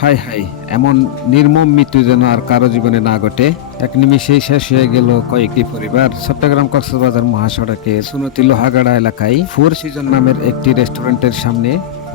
High high, এমন নির্মম মৃত্যু যেন আর কারো জীবনে না ঘটে। এক নিমিষেই শেষ হয়ে গেল কয়েকটি পরিবার। চট্টগ্রাম কক্সবাজার মহাসড়কে সুনতি লোহাগাড়া এলাকায় ফোর সিজন নামের একটি রেস্টুরেন্টের সামনে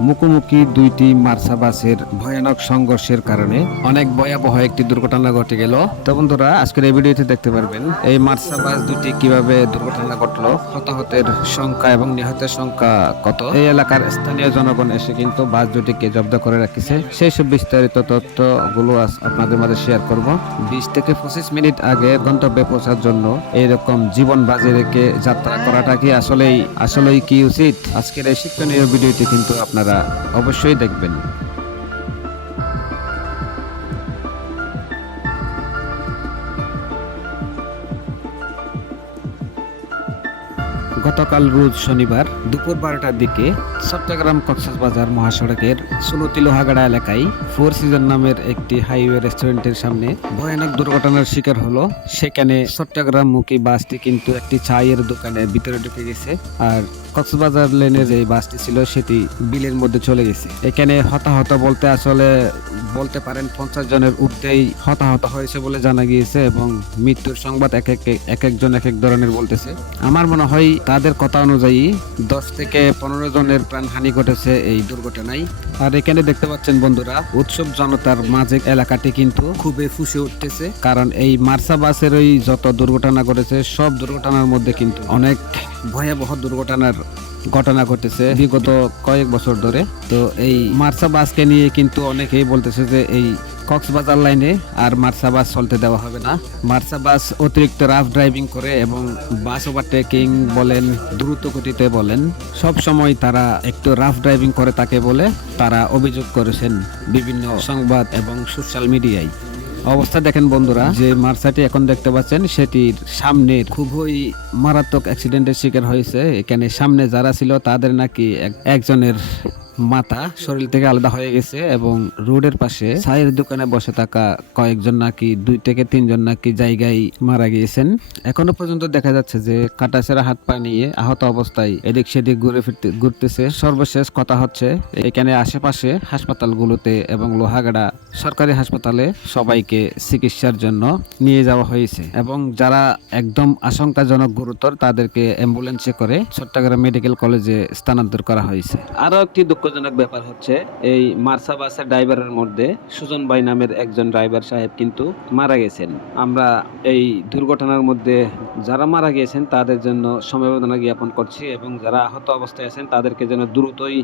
মুখোমুখি দুইটি মার্সা বাসের ভয়ানক সংঘর্ষের কারণে অনেক ভয়াবহ একটি দুর্ঘটনা ঘটে গেল। তো বন্ধুরা, আজকের এই ভিডিওতে দেখতে পারবেন এই মার্সা বাস দুটি কিভাবে দুর্ঘটনা ঘটলো, হতাহতের সংখ্যা এবং নিহতের সংখ্যা কত। এই এলাকার স্থানীয় জনগণ এসে কিন্তু বাস দুটিকে জব্দ করে রাখিছে। সেই সব বিস্তারিত তথ্যগুলো আপনাদের মাঝে শেয়ার করব। 20 থেকে 25 মিনিট আগে গন্তব্যে পৌঁছার জন্য এরকম জীবন বাজি রেখে যাত্রা করাটা কি আসলেই কি উচিত? আজকের এই শিক্ষণীয় ভিডিওটি কিন্তু আপনারা অবশ্যই দেখবেন। গতকাল রোজ শনিবার দুপুর 12টার দিকে চট্টগ্রাম কক্সবাজার মহাসড়কের সুনতি লোহাগাড়া এলাকায় ফোর সিজন নামের একটি হাইওয়ে রেস্টুরেন্টের সামনে ভয়ানক দুর্ঘটনার শিকার হলো। সেখানে চট্টগ্রাম মুখী বাসটি কিন্তু একটি চায়ের দোকানের ভিতরে ঢুকে গেছে, আর কক্সবাজার লেনে যে বাসটি ছিল সেটি বিলের মধ্যে চলে গেছে। এখানে হতাহত বলতে পারেন 50 জনের ঊর্ধ্বেই হতাহত হয়েছে বলে জানা গিয়েছে, এবং মৃত্যুর সংবাদ এক একজন এক এক ধরনের বলতেছে। আমার মনে হয় তাদের কথা অনুযায়ী 10 থেকে 15 জনের প্রাণহানি ঘটেছে এই দুর্ঘটনায়। আর এখানে দেখতে পাচ্ছেন বন্ধুরা, উৎসব জনতার মাঝে এলাকাটি কিন্তু খুবই ফুসে উঠতেছে, কারণ এই মার্সা বাসের ওই যত দুর্ঘটনা ঘটেছে সব দুর্ঘটনার মধ্যে কিন্তু অনেক ভয়াবহ ঘটনা ঘটেছে বিগত কয়েক বছর ধরে। তো এই মার্সা বাসকে নিয়ে কিন্তু অনেকেই বলতেছে যে এই কক্সবাজার লাইনে আর মার্সা বাস চলতে দেওয়া হবে না। মার্সা বাস অতিরিক্ত রাফ ড্রাইভিং করে এবং বাস ওভারটেকিং বলেন, দ্রুত গতিতে বলেন, সব সময় তারা একটু রাফ ড্রাইভিং করে তাকে বলে তারা অভিযোগ করেছেন বিভিন্ন সংবাদ এবং সোশ্যাল মিডিয়ায়। অবস্থা দেখেন বন্ধুরা, যে মার্সাটি এখন দেখতে পাচ্ছেন সেটির সামনে খুবই মারাত্মক অ্যাক্সিডেন্টের শিকার হয়েছে। এখানে সামনে যারা ছিল তাদের নাকি একজনের মাথা শরীর থেকে আলাদা হয়ে গেছে, এবং রোডের পাশে চায়ের দোকানে বসে থাকা কয়েকজন নাকি 2 থেকে 3 জন নাকি জায়গায় মারা গিয়েছেন। এখনো পর্যন্ত দেখা যাচ্ছে যে কাটাছেঁড়া হাত পা নিয়ে আহত অবস্থায় এদিক সেদিক ঘুরতেছে। সর্বশেষ কথা হচ্ছে, এখানে আশেপাশে হাসপাতালগুলোতে এবং লোহাগাড়া সরকারি হাসপাতালে সবাইকে চিকিৎসার জন্য নিয়ে যাওয়া হয়েছে, এবং যারা একদম আশঙ্কাজনক গুরুতর তাদেরকে অ্যাম্বুলেন্সে করে চট্টগ্রাম মেডিকেল কলেজে স্থানান্তর করা হয়েছে। আরো একটি দুঃখজনক ব্যাপার হচ্ছে, এই মার্সা বাসের ড্রাইভারের মধ্যে সুজন ভাই নামের একজন ড্রাইভার সাহেব কিন্তু মারা গেছেন। আমরা এই দুর্ঘটনার মধ্যে যারা মারা গিয়েছেন তাদের জন্য সমবেদনা জ্ঞাপন করছি, এবং যারা আহত অবস্থায় আছেন তাদেরকে যেন দ্রুতই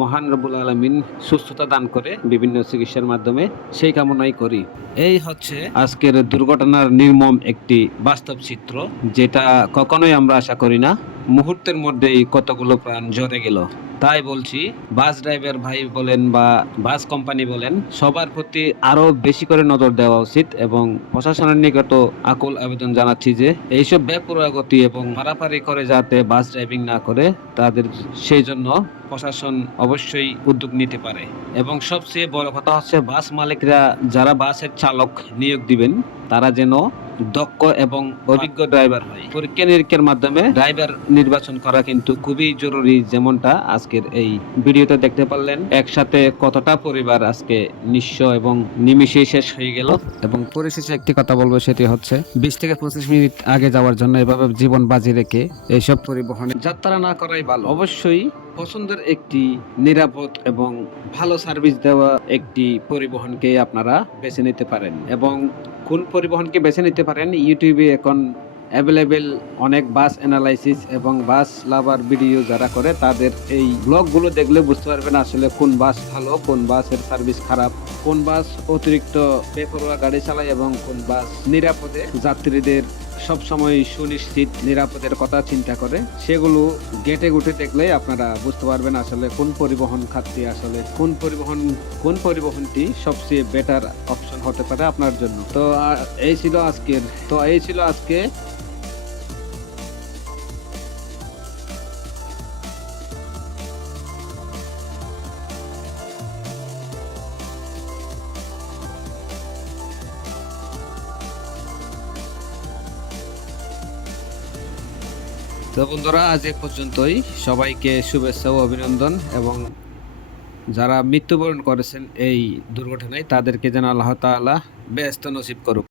মহান রব্বুল আলামিন সুস্থতা দান করে বিভিন্ন চিকিৎসার মাধ্যমে, সেই কামনাই করি। এই হচ্ছে আজকের দুর্ঘটনার নির্মম একটি বাস্তব চিত্র, যেটা কখনোই আমরা আশা করি না। মুহূর্তের মধ্যেই কতগুলো প্রাণ ঝরে গেল। তাই বলছি, বাস ড্রাইভার ভাই বলেন বা বাস কোম্পানি বলেন, সবার প্রতি আরো বেশি করে নজর দেওয়া উচিত, এবং প্রশাসনের নিকট আকুল আবেদন জানাচ্ছি যে এইসব বেপরোয়া গতি এবং পারাপারি করে যাতে বাস ড্রাইভিং না করে, তাদের সেই জন্য প্রশাসন অবশ্যই উদ্যোগ নিতে পারে। এবং সবচেয়ে বড় কথা হচ্ছে, বাস মালিকরা যারা বাসের চালক নিয়োগ দিবেন তারা যেন দক্ষ এবং অভিজ্ঞ ড্রাইভার হয়। পরীক্ষা নিরীক্ষার মাধ্যমে ড্রাইভার নির্বাচন করা কিন্তু খুবই জরুরি। যেমনটা আজকের এই ভিডিওতে দেখতে পারলেন, একসাথে কতটা পরিবার আজকে নিঃস্ব এবং নিমিষেই শেষ হয়ে গেল। এবং পরিশেষে একটি কথা বলবো, সেটি হচ্ছে 20 থেকে 25 মিনিট আগে যাওয়ার জন্য এভাবে জীবন বাজি রেখে এইসব পরিবহনে যাত্রা না করাই ভালো। অবশ্যই পছন্দের একটি নিরাপদ এবং ভালো সার্ভিস দেওয়া একটি পরিবহনকে আপনারা বেছে নিতে পারেন। এবং কোন পরিবহনকে বেছে নিতে পারেন, ইউটিউবে এখন অ্যাভেলেবেল অনেক বাস অ্যানালাইসিস এবং বাস লাভার ভিডিও যারা করে, তাদের এই ব্লগগুলো দেখলে বুঝতে পারবেন আসলে কোন বাস ভালো, কোন বাসের সার্ভিস খারাপ, কোন বাস অতিরিক্ত বেপরোয়া গাড়ি চালায়, এবং কোন বাস নিরাপদে যাত্রীদের সবসময় সুনিশ্চিত নিরাপদের কথা চিন্তা করে। সেগুলো গেটে গুটে দেখলেই আপনারা বুঝতে পারবেন আসলে কোন পরিবহন খাতটি আসলে কোন পরিবহনটি সবচেয়ে বেটার অপশন হতে পারে আপনার জন্য। তো এই ছিল আজকে তো বন্ধুরা, আজ এ পর্যন্তই। সবাইকে শুভেচ্ছা ও অভিনন্দন, এবং যারা মৃত্যুবরণ করেছেন এই দুর্ঘটনায় তাদেরকে যেন আল্লাহ তাআলা বেহেশত নসিব করুক।